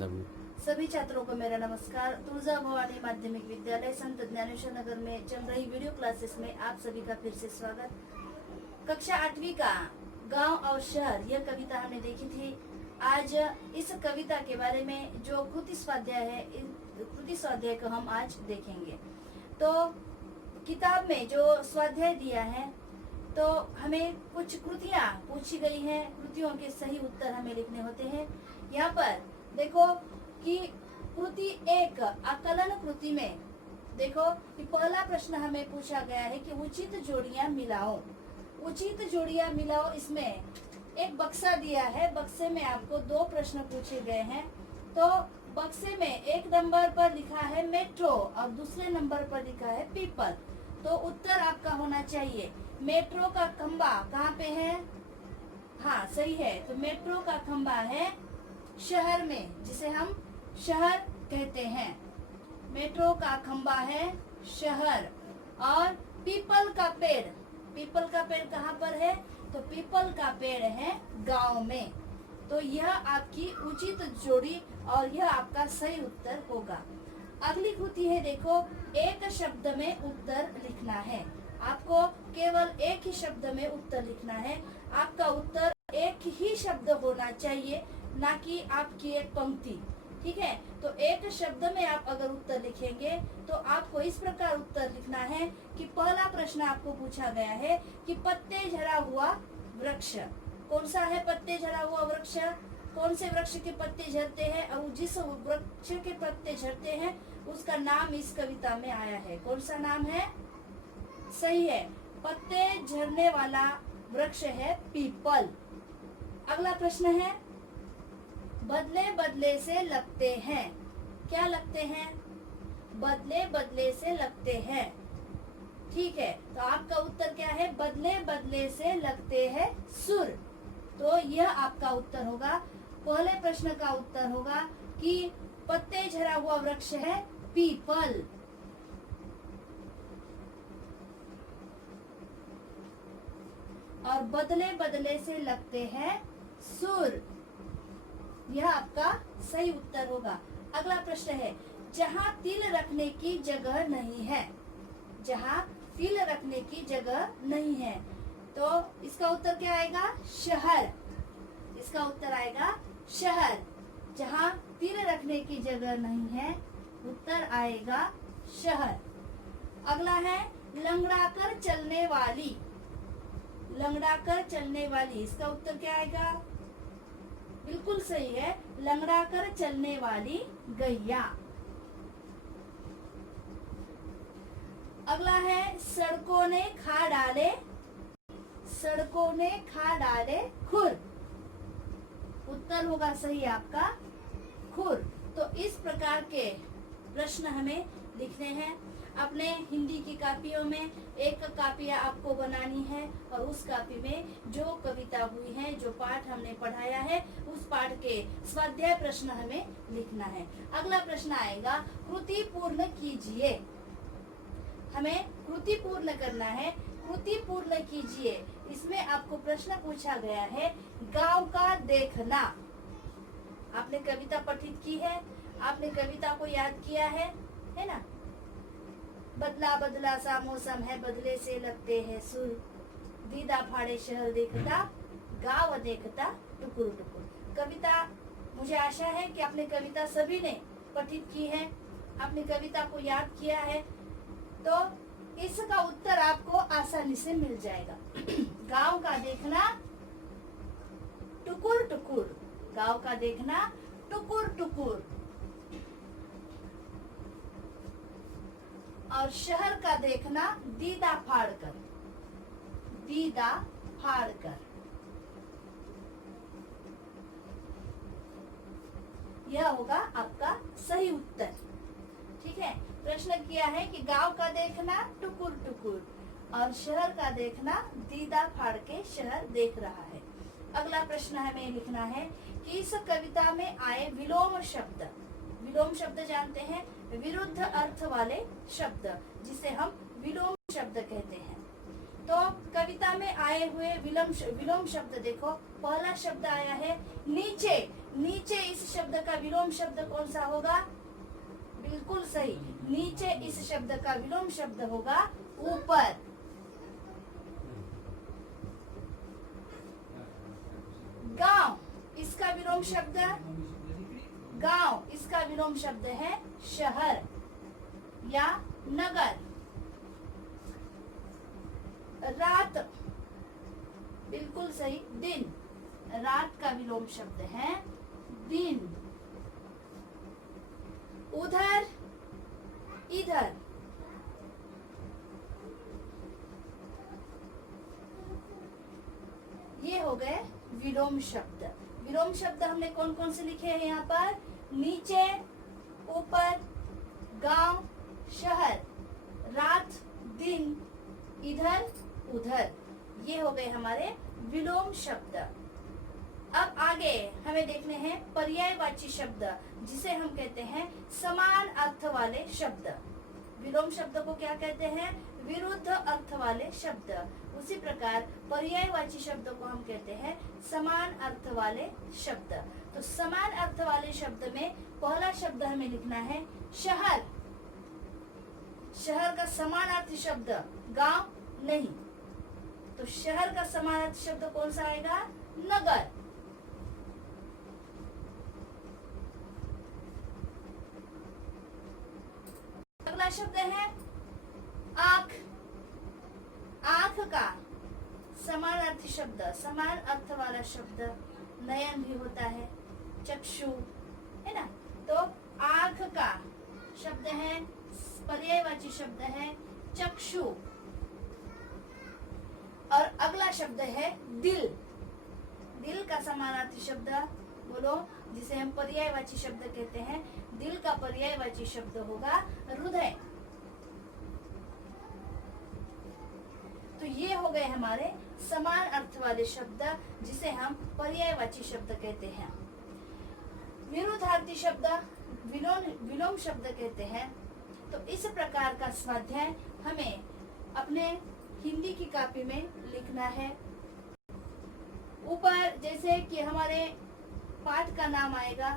सभी छात्रों को मेरा नमस्कार। तुलजा भवानी माध्यमिक विद्यालय संत ज्ञानेश्वर नगर में चल रही वीडियो क्लासेस में आप सभी का फिर से स्वागत। कक्षा 8वीं का गांव और शहर यह कविता हमने देखी थी। आज इस कविता के बारे में जो कृति स्वाध्याय है, इस कृति स्वाध्याय को हम आज देखेंगे। तो किताब में जो स्वाध्याय दिया है तो हमें कुछ कृतियां पूछी गई हैं, कृतियों के सही उत्तर हमें लिखने होते हैं। यहाँ पर देखो कि कृति 1 आकलन कृति में देखो कि पहला प्रश्न हमें पूछा गया है कि उचित जोड़ियां मिलाओ। उचित जोड़ियां मिलाओ, इसमें एक बक्सा दिया है, बक्से में आपको 2 प्रश्न पूछे गए हैं। तो बक्से में 1 नंबर पर लिखा है मेट्रो और दूसरे नंबर पर लिखा है पीपल। तो उत्तर आपका होना चाहिए मेट्रो का खंबा कहाँ पे है? हाँ सही है। तो मेट्रो का खंबा है शहर में, जिसे हम शहर कहते हैं। मेट्रो का खंबा है शहर। और पीपल का पेड़, पीपल का पेड़ कहाँ पर है? तो पीपल का पेड़ है गांव में। तो यह आपकी उचित जोड़ी और यह आपका सही उत्तर होगा। अगली कृति है, देखो एक शब्द में उत्तर लिखना है। आपको केवल एक ही शब्द में उत्तर लिखना है। आपका उत्तर एक ही शब्द होना चाहिए, ना कि आपकी एक पंक्ति। ठीक है, तो एक शब्द में आप अगर उत्तर लिखेंगे तो आपको इस प्रकार उत्तर लिखना है कि पहला प्रश्न आपको पूछा गया है कि पत्ते झड़ा हुआ वृक्ष कौन सा है? पत्ते झड़ा हुआ वृक्ष कौन से वृक्ष के पत्ते झड़ते हैं? और जिस वृक्ष के पत्ते झड़ते हैं उसका नाम इस कविता में आया है। कौन सा नाम है? सही है, पत्ते झड़ने वाला वृक्ष है पीपल। अगला प्रश्न है, बदले बदले से लगते हैं। क्या लगते हैं? बदले बदले से लगते हैं। ठीक है, तो आपका उत्तर क्या है? बदले बदले से लगते हैं सुर। तो यह आपका उत्तर होगा। पहले प्रश्न का उत्तर होगा कि पत्ते झड़ा हुआ वृक्ष है पीपल। और बदले बदले से लगते हैं सुर, यह आपका सही उत्तर होगा। अगला प्रश्न है, जहाँ तिल रखने की जगह नहीं है। जहाँ तिल रखने की जगह नहीं है, तो इसका उत्तर क्या आएगा? शहर। इसका उत्तर आएगा शहर। जहाँ तिल रखने की जगह नहीं है, उत्तर आएगा शहर। अगला है, लंगड़ाकर चलने वाली। लंगड़ाकर चलने वाली, इसका उत्तर क्या आएगा? बिल्कुल सही है, लंगड़ाकर चलने वाली गैया। अगला है, सड़कों ने खा डाले, सड़कों ने खा डाले खुर। उत्तर होगा सही आपका खुर। तो इस प्रकार के प्रश्न हमें लिखने हैं। अपने हिंदी की कापियों में एक कापियां आपको बनानी है और उस कापी में जो कविता हुई है, जो पाठ हमने पढ़ाया है, उस पाठ के स्वाध्याय प्रश्न हमें लिखना है। अगला प्रश्न आएगा, कृति पूर्ण कीजिए। हमें कृति पूर्ण करना है। कृति पूर्ण कीजिए, इसमें आपको प्रश्न पूछा गया है गांव का देखना। आपने कविता पठित की है, आपने कविता को याद किया है ना? बदला बदला सा मौसम है, बदले से लगते हैं सुर, दीदा फाड़े शहर देखता, गांव देखता टुकुर टुकुर। कविता, मुझे आशा है कि आपने कविता सभी ने पठित की है, आपने कविता को याद किया है, तो इसका उत्तर आपको आसानी से मिल जाएगा। गांव का देखना टुकुर टुकुर, गांव का देखना टुकुर टुकुर। और शहर का देखना दीदा फाड़कर, दीदा फाड़कर। यह होगा आपका सही उत्तर। ठीक है, प्रश्न किया है कि गांव का देखना टुकुर टुकुर और शहर का देखना दीदा फाड़ के शहर देख रहा है। अगला प्रश्न हमें लिखना है कि इस कविता में आए विलोम शब्द। विलोम शब्द जानते हैं, विरुद्ध अर्थ वाले शब्द, जिसे हम विलोम शब्द कहते हैं। तो कविता में आए हुए विलोम शब्द देखो। पहला शब्द आया है नीचे। नीचे इस शब्द का विलोम शब्द कौन सा होगा? बिल्कुल सही, नीचे इस शब्द का विलोम शब्द होगा ऊपर। गांव, इसका विलोम शब्द, गांव इसका विलोम शब्द है शहर या नगर। रात, बिल्कुल सही, दिन, रात का विलोम शब्द है दिन। उधर, इधर, ये हो गए विलोम शब्द। विलोम शब्द हमने कौन कौन से लिखे हैं यहाँ पर? नीचे, ऊपर, गांव, शहर, रात, दिन, इधर, उधर, ये हो गए हमारे विलोम शब्द। अब आगे हमें देखने हैं पर्यायवाची शब्द, जिसे हम कहते हैं समान अर्थ वाले शब्द। विलोम शब्द को क्या कहते हैं? विरुद्ध अर्थ वाले शब्द। उसी प्रकार पर्यायवाची शब्द को हम कहते हैं समान अर्थ वाले शब्द। तो समान अर्थ वाले शब्द में पहला शब्द हमें लिखना है शहर। शहर का समानार्थी शब्द गांव नहीं, तो शहर का समानार्थी शब्द कौन सा आएगा? नगर। अगला शब्द है आंख। आंख का समानार्थी शब्द, समान अर्थ वाला शब्द नयन भी होता है, चक्षु, है ना। तो आंख का शब्द है, पर्यायवाची शब्द है चक्षु। और अगला शब्द है दिल। दिल का समानार्थी शब्द बोलो, जिसे हम पर्यायवाची शब्द कहते हैं। दिल का पर्यायवाची शब्द होगा हृदय। तो ये हो गए हमारे समान अर्थ वाले शब्द, जिसे हम पर्यायवाची शब्द कहते हैं। विरुद्धार्थी शब्द विलोम शब्द कहते हैं। तो इस प्रकार का स्वाध्याय हमें अपने हिंदी की कॉपी में लिखना है। ऊपर जैसे कि हमारे पाठ का नाम आएगा,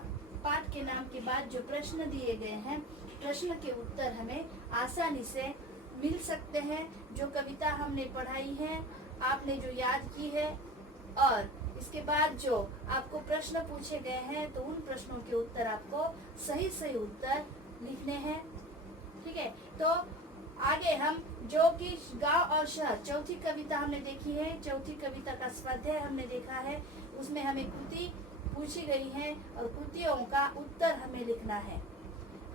पाठ के नाम के बाद जो प्रश्न दिए गए हैं, प्रश्न के उत्तर हमें आसानी से मिल सकते हैं। जो कविता हमने पढ़ाई है, आपने जो याद की है, और इसके बाद जो आपको प्रश्न पूछे गए हैं, तो उन प्रश्नों के उत्तर आपको सही सही उत्तर लिखने हैं। ठीक है, तो आगे हम जो कि गांव और शहर, चौथी कविता हमने देखी है, चौथी कविता का स्वाध्याय हमने देखा है। उसमें हमें कृति पूछी गई है और कृतियों का उत्तर हमें लिखना है।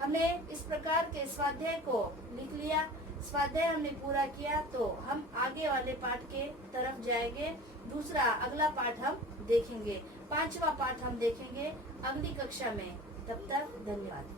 हमने इस प्रकार के स्वाध्याय को लिख लिया, स्वाध्याय हमने पूरा किया, तो हम आगे वाले पाठ के तरफ जाएंगे। दूसरा अगला पाठ हम देखेंगे, 5वां पाठ हम देखेंगे अगली कक्षा में। तब तक धन्यवाद।